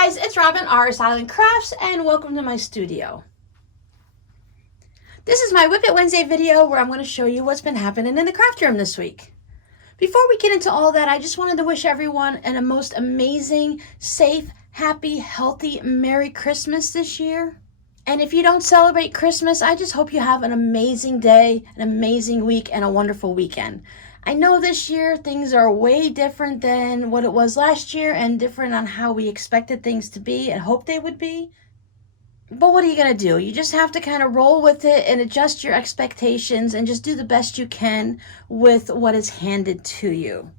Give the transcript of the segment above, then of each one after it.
guys, it's Robin, RsIslandCrafts, and welcome to my studio. This is my Whip It Wednesday video where I'm going to show you what's been happening in the craft room this week. Before we get into all that, I just wanted to wish everyone a most amazing, safe, happy, healthy, Merry Christmas this year. And if you don't celebrate Christmas, I just hope you have an amazing day, an amazing week, and a wonderful weekend. I know this year things are way different than what it was last year and different on how we expected things to be and hoped they would be. But what are you going to do? You just have to kind of roll with it and adjust your expectations and just do the best you can with what is handed to you.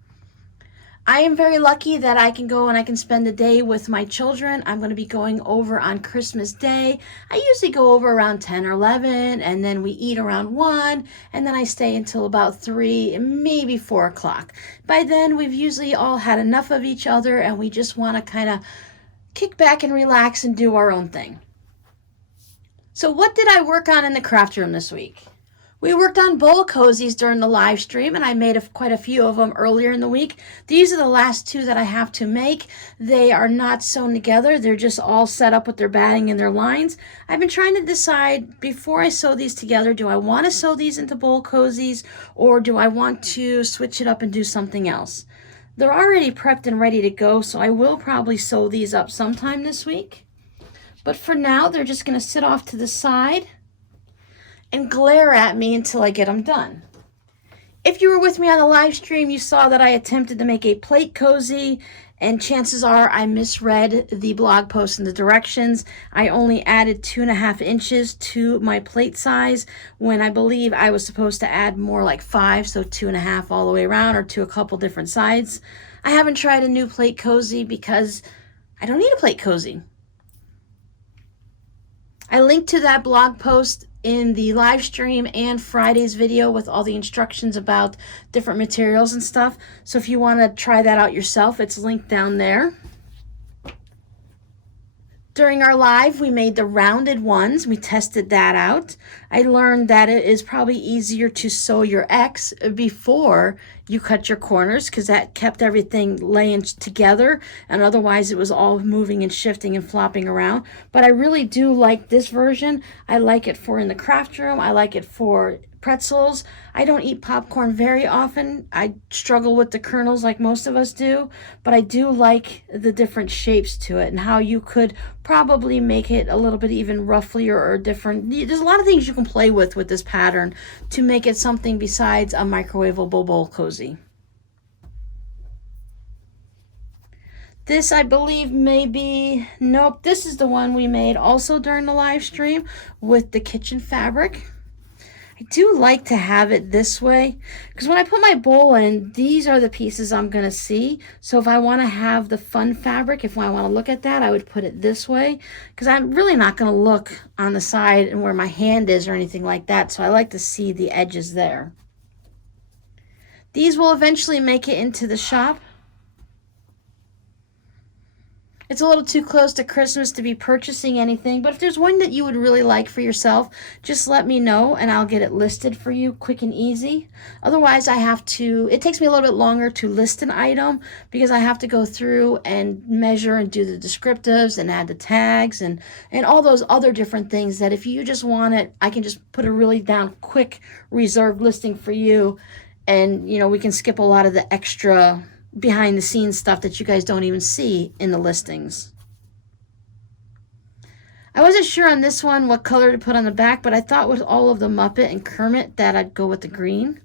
I am very lucky that I can go and I can spend the day with my children. I'm going to be going over on Christmas Day. I usually go over around 10 or 11, and then we eat around 1, and then I stay until about 3, maybe 4 o'clock. By then, we've usually all had enough of each other, and we just want to kind of kick back and relax and do our own thing. So what did I work on in the craft room this week? We worked on bowl cozies during the live stream, and I made quite a few of them earlier in the week. These are the last 2 that I have to make. They are not sewn together. They're just all set up with their batting and their lines. I've been trying to decide before I sew these together, do I want to sew these into bowl cozies or do I want to switch it up and do something else? They're already prepped and ready to go, so I will probably sew these up sometime this week. But for now, they're just going to sit off to the side and glare at me until I get them done. If you were with me on the live stream, you saw that I attempted to make a plate cozy, and chances are I misread the blog post and the directions. I only added 2.5 inches to my plate size when I believe I was supposed to add more like 5, so 2.5 all the way around or to a couple different sides. I haven't tried a new plate cozy because I don't need a plate cozy. I linked to that blog post in the live stream and Friday's video with all the instructions about different materials and stuff. So if you want to try that out yourself, it's linked down there. During our live, we made the rounded ones. We tested that out. I learned that it is probably easier to sew your X before you cut your corners because that kept everything laying together, and otherwise it was all moving and shifting and flopping around. But I really do like this version. I like it for in the craft room. I like it for pretzels. I don't eat popcorn very often. I struggle with the kernels like most of us do, but I do like the different shapes to it and how you could probably make it a little bit even roughly or different. There's a lot of things you can play with this pattern to make it something besides a microwavable bowl cozy. This, I believe, nope, this is the one we made also during the live stream with the kitchen fabric. I do like to have it this way because when I put my bowl in, these are the pieces I'm going to see. So if I want to have the fun fabric, if I want to look at that, I would put it this way because I'm really not going to look on the side and where my hand is or anything like that. So I like to see the edges there. These will eventually make it into the shop. It's a little too close to Christmas to be purchasing anything, but if there's one that you would really like for yourself, just let me know and I'll get it listed for you quick and easy. Otherwise, it takes me a little bit longer to list an item because I have to go through and measure and do the descriptives and add the tags and all those other different things that if you just want it, I can just put a really down quick reserved listing for you, and we can skip a lot of the extra behind the scenes stuff that you guys don't even see in the listings. I wasn't sure on this one what color to put on the back, but I thought with all of the Muppet and Kermit that I'd go with the green.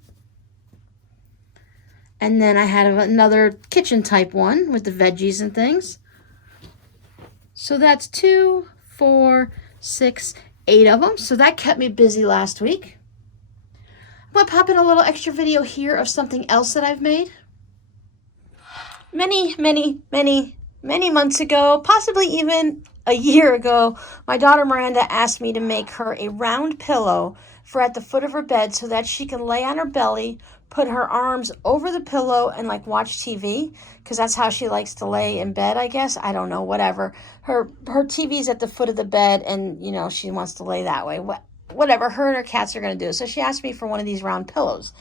And then I had another kitchen type one with the veggies and things. So that's 2, 4, 6, 8 of them. So that kept me busy last week. I'm going to pop in a little extra video here of something else that I've made. Many months ago, possibly even a year ago, my daughter Miranda asked me to make her a round pillow for at the foot of her bed so that she can lay on her belly, put her arms over the pillow and like watch TV, because that's how she likes to lay in bed, I guess. I don't know, whatever. Her TV's at the foot of the bed and, she wants to lay that way. Whatever, her and her cats are going to do. So she asked me for one of these round pillows.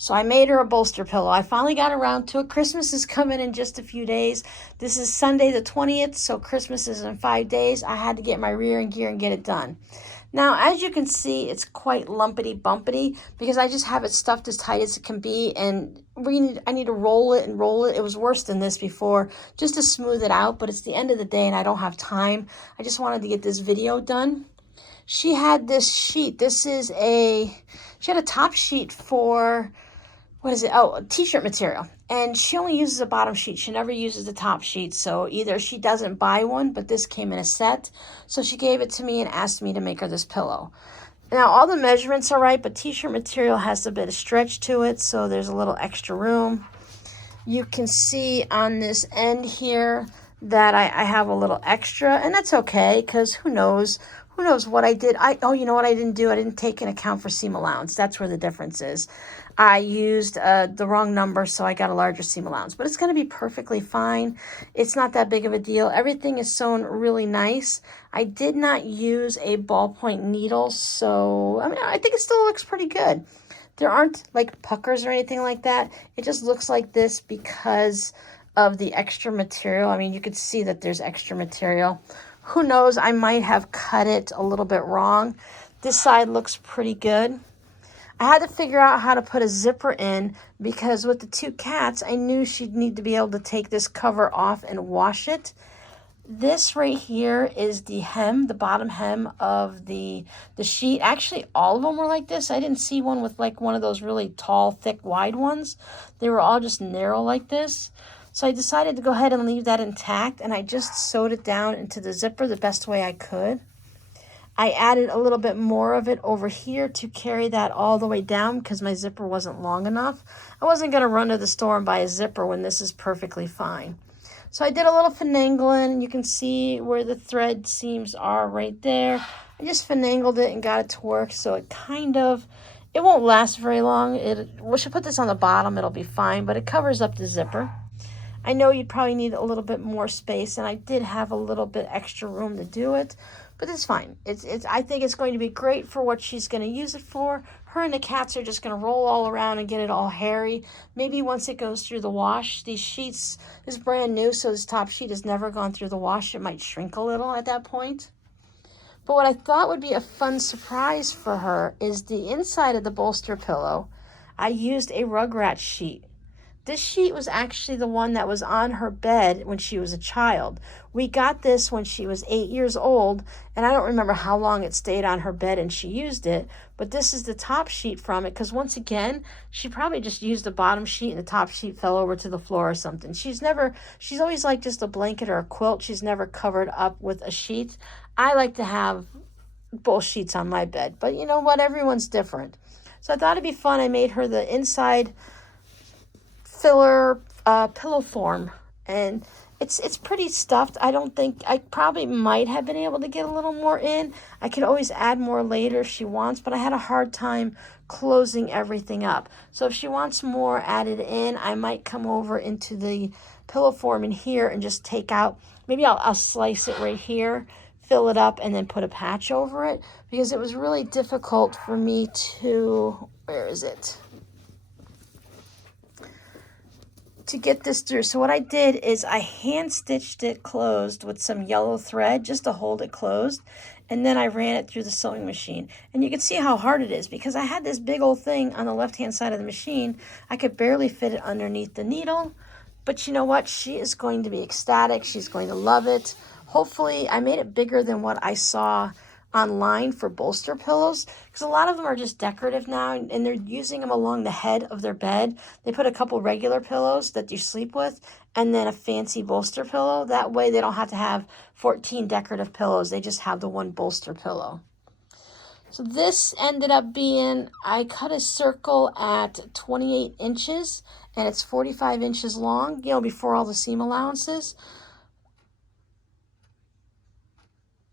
So I made her a bolster pillow. I finally got around to it. Christmas is coming in just a few days. This is Sunday the 20th, so Christmas is in 5 days. I had to get my rear in gear and get it done. Now, as you can see, it's quite lumpity-bumpity because I just have it stuffed as tight as it can be, and I need to roll it and roll it. It was worse than this before, just to smooth it out, but it's the end of the day and I don't have time. I just wanted to get this video done. She had this sheet. She had a top sheet for, what is it? Oh, t-shirt material. And she only uses a bottom sheet. She never uses the top sheet. So either she doesn't buy one, but this came in a set. So she gave it to me and asked me to make her this pillow. Now, all the measurements are right, but t-shirt material has a bit of stretch to it. So there's a little extra room. You can see on this end here that I have a little extra, and that's okay, because who knows what I did. You know what I didn't do? I didn't take into account for seam allowance. That's where the difference is. I used the wrong number, so I got a larger seam allowance, but it's going to be perfectly fine. It's not that big of a deal. Everything is sewn really nice. I did not use a ballpoint needle, so I mean, I think it still looks pretty good. There aren't like puckers or anything like that. It just looks like this because of the extra material. I mean, you could see that there's extra material. Who knows, I might have cut it a little bit wrong. This side looks pretty good. I had to figure out how to put a zipper in because with the 2 cats, I knew she'd need to be able to take this cover off and wash it. This right here is the hem, the bottom hem of the sheet. Actually, all of them were like this. I didn't see one with like one of those really tall, thick, wide ones. They were all just narrow like this. So I decided to go ahead and leave that intact, and I just sewed it down into the zipper the best way I could. I added a little bit more of it over here to carry that all the way down because my zipper wasn't long enough. I wasn't going to run to the store and buy a zipper when this is perfectly fine. So I did a little finagling, and you can see where the thread seams are right there. I just finagled it and got it to work, so it won't last very long. We should put this on the bottom, it'll be fine, but it covers up the zipper. I know you'd probably need a little bit more space, and I did have a little bit extra room to do it, but it's fine. I think it's going to be great for what she's going to use it for. Her and the cats are just going to roll all around and get it all hairy. Maybe once it goes through the wash. These sheets is brand new, so this top sheet has never gone through the wash. It might shrink a little at that point. But what I thought would be a fun surprise for her is the inside of the bolster pillow. I used a Rugrat sheet. This sheet was actually the one that was on her bed when she was a child. We got this when she was 8 years old, and I don't remember how long it stayed on her bed and she used it, but this is the top sheet from it, because once again, she probably just used the bottom sheet and the top sheet fell over to the floor or something. She's always like just a blanket or a quilt. She's never covered up with a sheet. I like to have both sheets on my bed, but you know what? Everyone's different. So I thought it'd be fun. I made her the inside filler pillow form, and it's pretty stuffed. I probably might have been able to get a little more in. I could always add more later if she wants, but I had a hard time closing everything up. So if she wants more added in, I might come over into the pillow form in here and just take out, maybe I'll slice it right here, fill it up, and then put a patch over it, because it was really difficult for me to, to get this through. So what I did is I hand stitched it closed with some yellow thread just to hold it closed, and then I ran it through the sewing machine. And you can see how hard it is because I had this big old thing on the left hand side of the machine. I could barely fit it underneath the needle, but you know what? She is going to be ecstatic. She's going to love it. Hopefully, I made it bigger than what I saw online for bolster pillows, because a lot of them are just decorative now, and they're using them along the head of their bed. They put a couple regular pillows that you sleep with and then a fancy bolster pillow. That way they don't have to have 14 decorative pillows. They just have the one bolster pillow. So this ended up being, I cut a circle at 28 inches and it's 45 inches long, before all the seam allowances.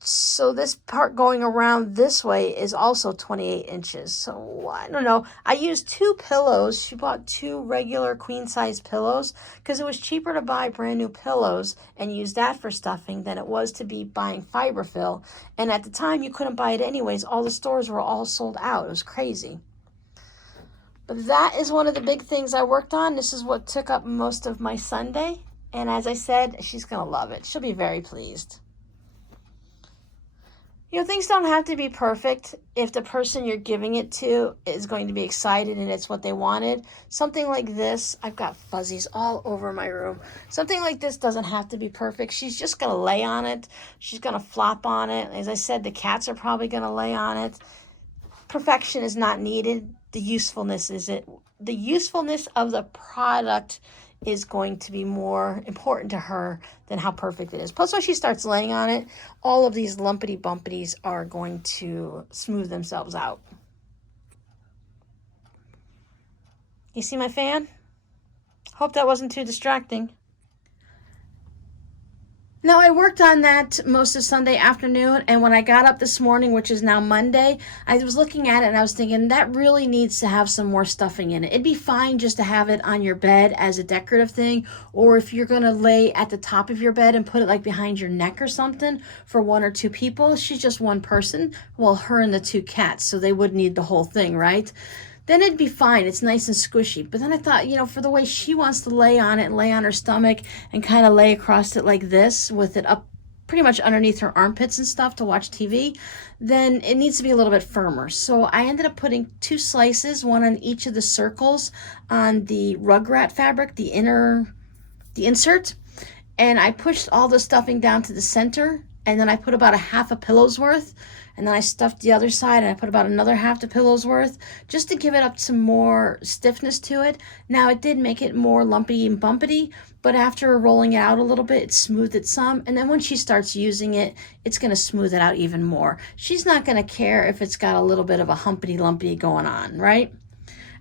So this part going around this way is also 28 inches. So I don't know. I used 2 pillows. She bought 2 regular queen size pillows because it was cheaper to buy brand new pillows and use that for stuffing than it was to be buying fiberfill. And at the time you couldn't buy it anyways. All the stores were all sold out. It was crazy. But that is one of the big things I worked on. This is what took up most of my Sunday. And as I said, she's going to love it. She'll be very pleased. You know, things don't have to be perfect if the person you're giving it to is going to be excited and it's what they wanted. Something like this, I've got fuzzies all over my room. Something like this doesn't have to be perfect. She's just going to lay on it. She's going to flop on it. As I said, the cats are probably going to lay on it. Perfection is not needed. The usefulness is it. The usefulness of the product is going to be more important to her than how perfect it is. Plus, when she starts laying on it, all of these lumpity bumpities are going to smooth themselves out. You see my fan? Hope that wasn't too distracting. Now, I worked on that most of Sunday afternoon, and when I got up this morning, which is now Monday, I was looking at it and I was thinking that really needs to have some more stuffing in it. It'd be fine just to have it on your bed as a decorative thing, or if you're going to lay at the top of your bed and put it like behind your neck or something for one or two people. She's just one person, well, her and the two cats, so they would need the whole thing, right? Then it'd be fine. It's nice and squishy. But then I thought, you know, for the way she wants to lay on it and lay on her stomach and kind of lay across it like this with it up pretty much underneath her armpits and stuff to watch TV, then it needs to be a little bit firmer. So I ended up putting 2 slices, one on each of the circles on the rugrat fabric, the insert, and I pushed all the stuffing down to the center, and then I put about a half a pillow's worth, and then I stuffed the other side and I put about another half the pillow's worth just to give it up some more stiffness to it. Now it did make it more lumpy and bumpity, but after rolling it out a little bit, it smoothed it some. And then when she starts using it, it's going to smooth it out even more. She's not going to care if it's got a little bit of a humpity lumpy going on, right?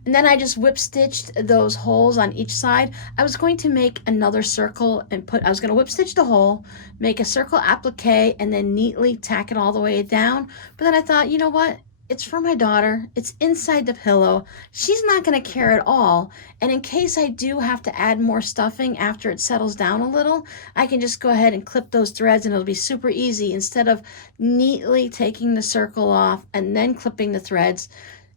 And then I just whip stitched those holes on each side. I was going to make another circle and I was going to whip stitch the hole, make a circle applique, and then neatly tack it all the way down. But then I thought, you know what? It's for my daughter. It's inside the pillow. She's not going to care at all. And in case I do have to add more stuffing after it settles down a little, I can just go ahead and clip those threads and it'll be super easy instead of neatly taking the circle off and then clipping the threads.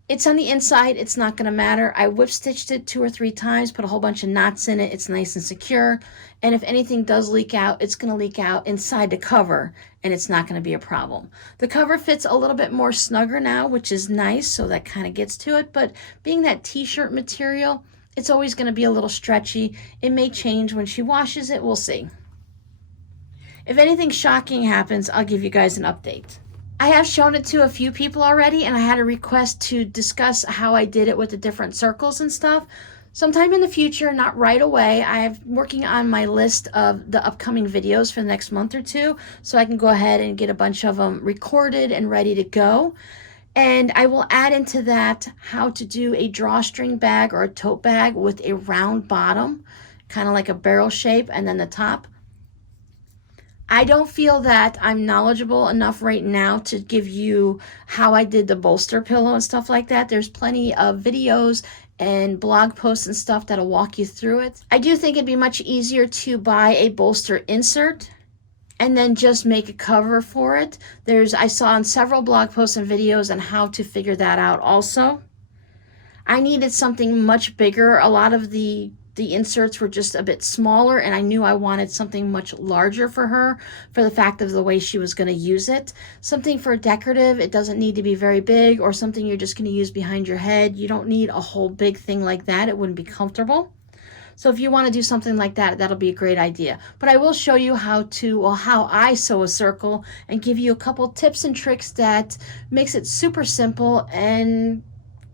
It's on the inside, it's not going to matter. I whip stitched it 2 or 3 times, put a whole bunch of knots in it. It's nice and secure. And if anything does leak out, it's going to leak out inside the cover and it's not going to be a problem. The cover fits a little bit more snugger now, which is nice. So that kind of gets to it. But being that t-shirt material, it's always going to be a little stretchy. It may change when she washes it. We'll see. If anything shocking happens, I'll give you guys an update. I have shown it to a few people already, and I had a request to discuss how I did it with the different circles and stuff. Sometime in the future, not right away. I'm working on my list of the upcoming videos for the next month or 2, so I can go ahead and get a bunch of them recorded and ready to go. And I will add into that how to do a drawstring bag or a tote bag with a round bottom, kind of like a barrel shape, and then the top. I don't feel that I'm knowledgeable enough right now to give you how I did the bolster pillow and stuff like that. There's plenty of videos and blog posts and stuff that'll walk you through it. I do think it'd be much easier to buy a bolster insert and then just make a cover for it. I saw on several blog posts and videos on how to figure that out also. I needed something much bigger. A lot of the inserts were just a bit smaller, and I knew I wanted something much larger for her for the fact of the way she was going to use it. Something for decorative, it doesn't need to be very big, or something you're just going to use behind your head. You don't need a whole big thing like that. It wouldn't be comfortable. So if you want to do something like that, that'll be a great idea. But I will show you how I sew a circle and give you a couple tips and tricks that makes it super simple and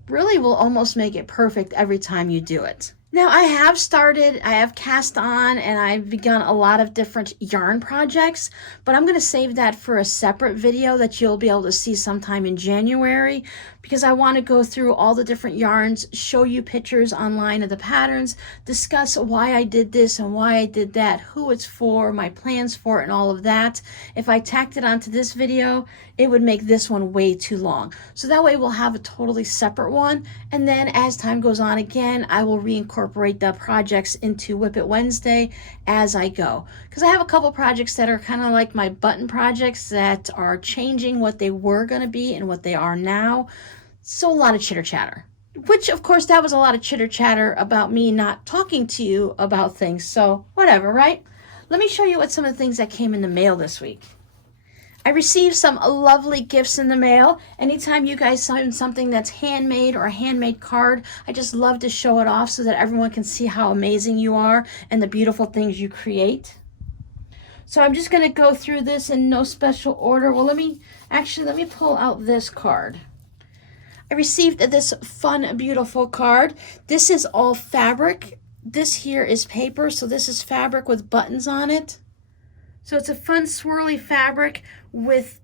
really will almost make it perfect every time you do it. Now I have cast on, and I've begun a lot of different yarn projects, but I'm going to save that for a separate video that you'll be able to see sometime in January, because I want to go through all the different yarns, show you pictures online of the patterns, discuss why I did this and why I did that, who it's for, my plans for it, and all of that. If I tacked it onto this video, it would make this one way too long. So that way we'll have a totally separate one, and then as time goes on again, I will reincorporate the projects into WIP It Wednesday as I go. Because I have a couple projects that are kind of like my button projects that are changing what they were going to be and what they are now. So a lot of chitter chatter. which of course that was a lot of chitter chatter about me not talking to you about things. So whatever, right? Let me show you what some of the things that came in the mail this week. I received some lovely gifts in the mail. Anytime you guys send something that's handmade or a handmade card, I just love to show it off so that everyone can see how amazing you are and the beautiful things you create. So I'm just going to go through this in no special order. Well, let me pull out this card. I received this fun, beautiful card. This is all fabric. This here is paper, so this is fabric with buttons on it. So it's a fun swirly fabric with,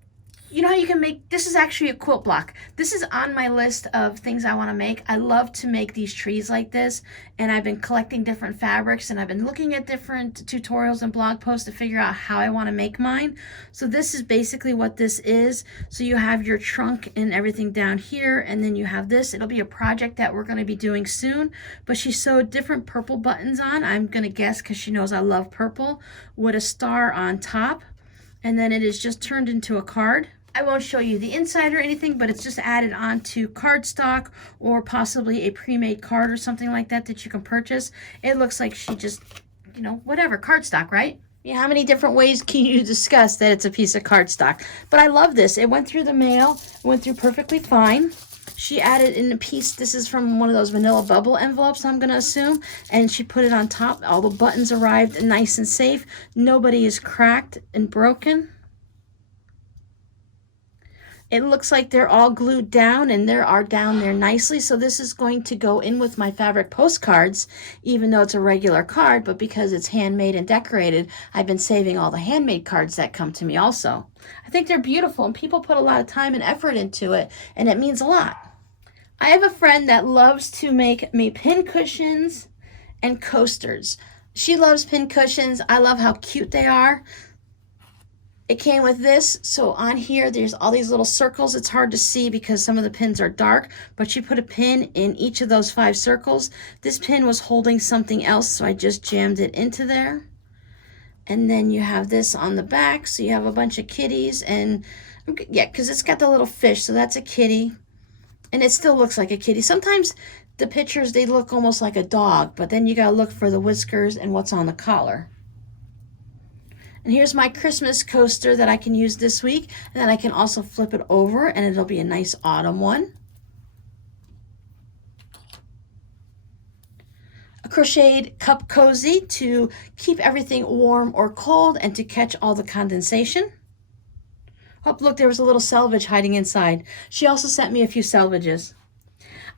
you know how you can make, this is actually a quilt block. This is on my list of things I want to make. I love to make these trees like this, and I've been collecting different fabrics, and I've been looking at different tutorials and blog posts to figure out how I want to make mine. So this is basically what this is. So you have your trunk and everything down here, and then you have this. It'll be a project that we're going to be doing soon, but she sewed different purple buttons on. I'm going to guess because she knows I love purple, with a star on top, and then it is just turned into a card. I won't show you the inside or anything, but it's just added onto cardstock or possibly a pre-made card or something like that that you can purchase. It looks like she just, you know, whatever, cardstock, right? Yeah, how many different ways can you discuss that it's a piece of cardstock? But I love this. It went through the mail, it went through perfectly fine. She added in a piece, this is from one of those vanilla bubble envelopes, I'm going to assume, and she put it on top. All the buttons arrived nice and safe. Nobody is cracked and broken. It looks like they're all glued down, and they are down there nicely. So this is going to go in with my fabric postcards, even though it's a regular card, but because it's handmade and decorated, I've been saving all the handmade cards that come to me also. I think they're beautiful, and people put a lot of time and effort into it, and it means a lot. I have a friend that loves to make me pin cushions and coasters. She loves pin cushions. I love how cute they are. It came with this, so on here there's all these little circles. It's hard to see because some of the pins are dark, but she put a pin in each of those 5 circles. This pin was holding something else, so I just jammed it into there. And then you have this on the back, so you have a bunch of kitties, and yeah, because it's got the little fish, so that's a kitty. And it still looks like a kitty. Sometimes the pictures, they look almost like a dog, but then you gotta look for the whiskers and what's on the collar. And here's my Christmas coaster that I can use this week. And then I can also flip it over, and it'll be a nice autumn one. A crocheted cup cozy to keep everything warm or cold and to catch all the condensation. Oh, look, there was a little selvage hiding inside. She also sent me a few selvages.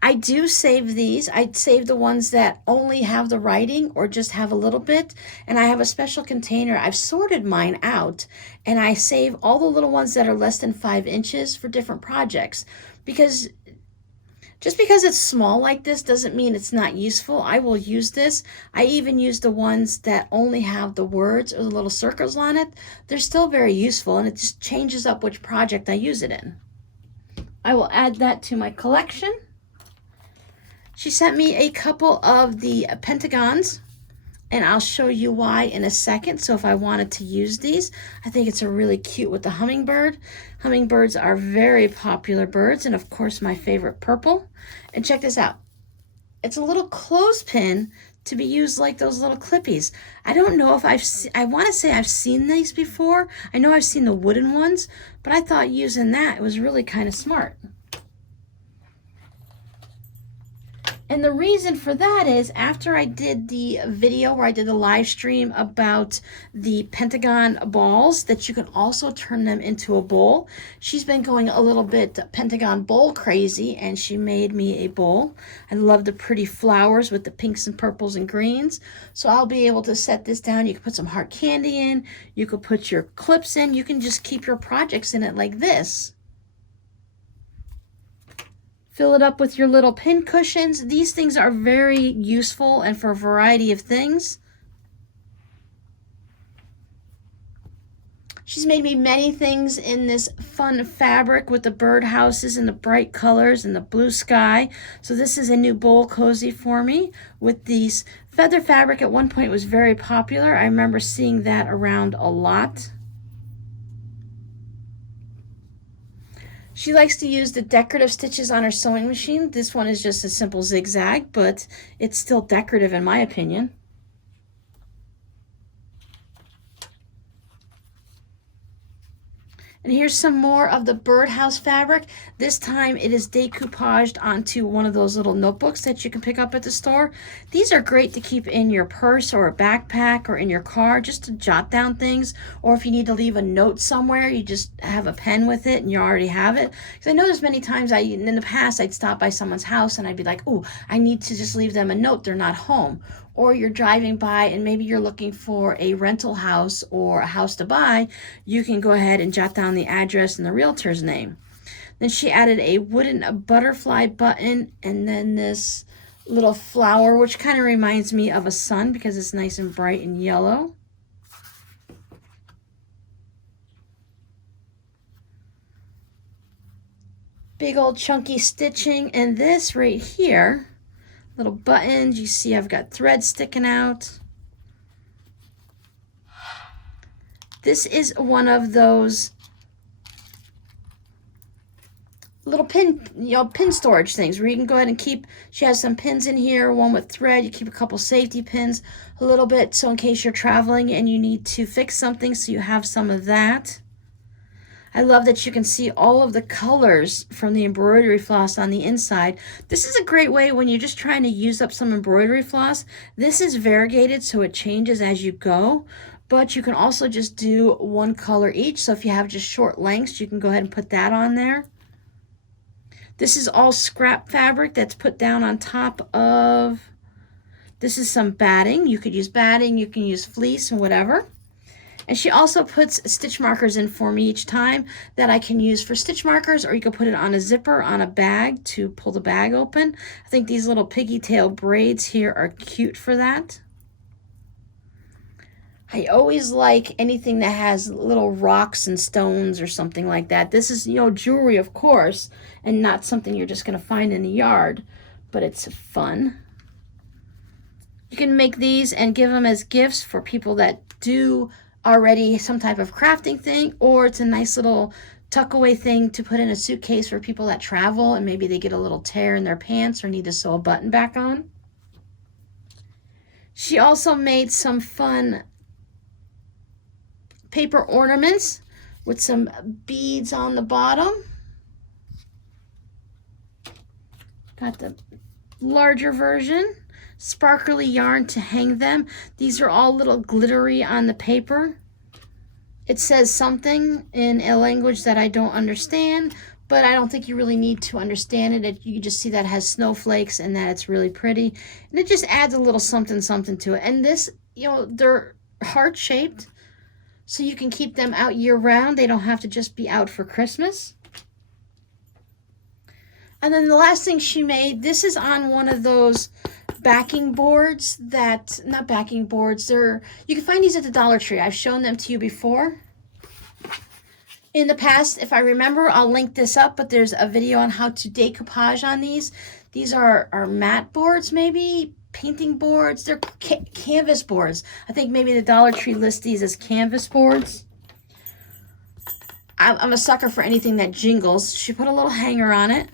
I do save these. I save the ones that only have the writing or just have a little bit. And I have a special container. I've sorted mine out, and I save all the little ones that are less than 5 inches for different projects. Because just because it's small like this doesn't mean it's not useful. I will use this. I even use the ones that only have the words or the little circles on it. They're still very useful, and it just changes up which project I use it in. I will add that to my collection. She sent me a couple of the pentagons, and I'll show you why in a second. So if I wanted to use these, I think it's a really cute with the hummingbird. Hummingbirds are very popular birds, and of course my favorite, purple. And check this out. It's a little clothespin to be used like those little clippies. I don't know if I want to say I've seen these before. I know I've seen the wooden ones, but I thought using that was really kind of smart. And the reason for that is after I did the video where I did the live stream about the pentagon balls that you can also turn them into a bowl, she's been going a little bit pentagon bowl crazy, and she made me a bowl. I love the pretty flowers with the pinks and purples and greens. So I'll be able to set this down. You can put some hard candy in. You could put your clips in. You can just keep your projects in it like this. Fill it up with your little pin cushions. These things are very useful and for a variety of things. She's made me many things in this fun fabric with the birdhouses and the bright colors and the blue sky. So this is a new bowl cozy for me with these feather fabric. At one point it was very popular. I remember seeing that around a lot. She likes to use the decorative stitches on her sewing machine. This one is just a simple zigzag, but it's still decorative in my opinion. And here's some more of the birdhouse fabric. This time it is decoupaged onto one of those little notebooks that you can pick up at the store. These are great to keep in your purse or a backpack or in your car just to jot down things. Or if you need to leave a note somewhere, you just have a pen with it and you already have it. Because I know there's many times in the past I'd stop by someone's house and I'd be like, oh, I need to just leave them a note. They're not home. Or you're driving by and maybe you're looking for a rental house or a house to buy, you can go ahead and jot down the address and the realtor's name. Then she added a wooden butterfly button and then this little flower, which kind of reminds me of a sun because it's nice and bright and yellow. Big old chunky stitching, and this right here, little buttons, you see I've got thread sticking out. This is one of those little pin storage things where you can go ahead and keep, she has some pins in here, one with thread, you keep a couple safety pins, a little bit, so in case you're traveling and you need to fix something, so you have some of that. I love that you can see all of the colors from the embroidery floss on the inside. This is a great way when you're just trying to use up some embroidery floss. This is variegated, so it changes as you go, but you can also just do one color each. So if you have just short lengths, you can go ahead and put that on there. This is all scrap fabric that's put down on top of, this is some batting. You could use batting, you can use fleece and whatever. And she also puts stitch markers in for me each time that I can use for stitch markers, or you can put it on a zipper on a bag to pull the bag open. I think these little piggy tail braids here are cute for that. I always like anything that has little rocks and stones or something like that. This is, jewelry, of course, and not something you're just going to find in the yard, but it's fun. You can make these and give them as gifts for people that do already some type of crafting thing, or it's a nice little tuck away thing to put in a suitcase for people that travel and maybe they get a little tear in their pants or need to sew a button back on. She also made some fun paper ornaments with some beads on the bottom. Got the larger version. Sparkly yarn to hang them. These are all little glittery on the paper. It says something in a language that I don't understand, but I don't think you really need to understand it. You can just see that it has snowflakes and that it's really pretty. And it just adds a little something to it. And this, they're heart-shaped, so you can keep them out year-round. They don't have to just be out for Christmas. And then the last thing she made, this is on one of those backing boards that, not backing boards, you can find these at the Dollar Tree. I've shown them to you before. In the past, if I remember, I'll link this up, but there's a video on how to decoupage on these. These are mat boards, maybe, painting boards. They're canvas boards. I think maybe the Dollar Tree lists these as canvas boards. I'm a sucker for anything that jingles. She put a little hanger on it.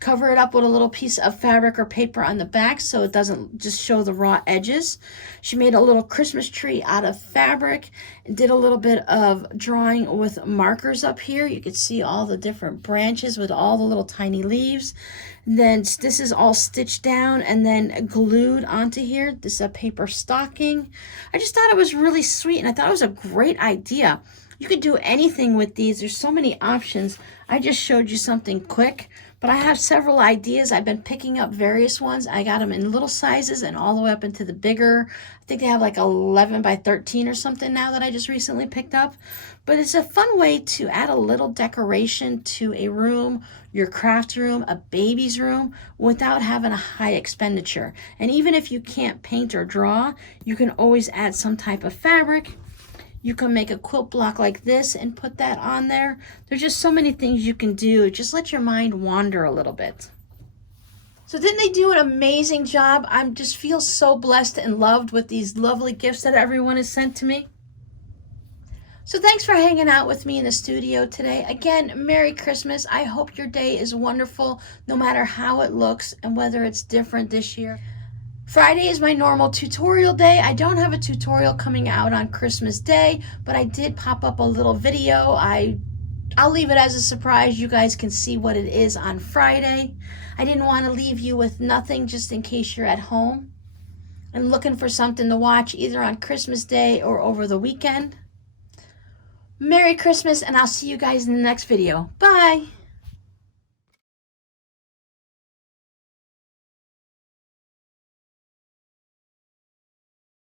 Cover it up with a little piece of fabric or paper on the back so it doesn't just show the raw edges. She made a little Christmas tree out of fabric and did a little bit of drawing with markers up here. You can see all the different branches with all the little tiny leaves. And then this is all stitched down and then glued onto here. This is a paper stocking. I just thought it was really sweet and I thought it was a great idea. You could do anything with these. There's so many options. I just showed you something quick. But I have several ideas. I've been picking up various ones. I got them in little sizes and all the way up into the bigger. I think they have like 11 by 13 or something now that I just recently picked up. But it's a fun way to add a little decoration to a room, your craft room, a baby's room, without having a high expenditure. And even if you can't paint or draw, you can always add some type of fabric. You can make a quilt block like this and put that on there. There's just so many things you can do. Just let your mind wander a little bit. So didn't they do an amazing job? I just feel so blessed and loved with these lovely gifts that everyone has sent to me. So thanks for hanging out with me in the studio today. Again, Merry Christmas. I hope your day is wonderful, no matter how it looks and whether it's different this year. Friday is my normal tutorial day. I don't have a tutorial coming out on Christmas Day, but I did pop up a little video. I'll leave it as a surprise. You guys can see what it is on Friday. I didn't want to leave you with nothing just in case you're at home and looking for something to watch either on Christmas Day or over the weekend. Merry Christmas, and I'll see you guys in the next video. Bye!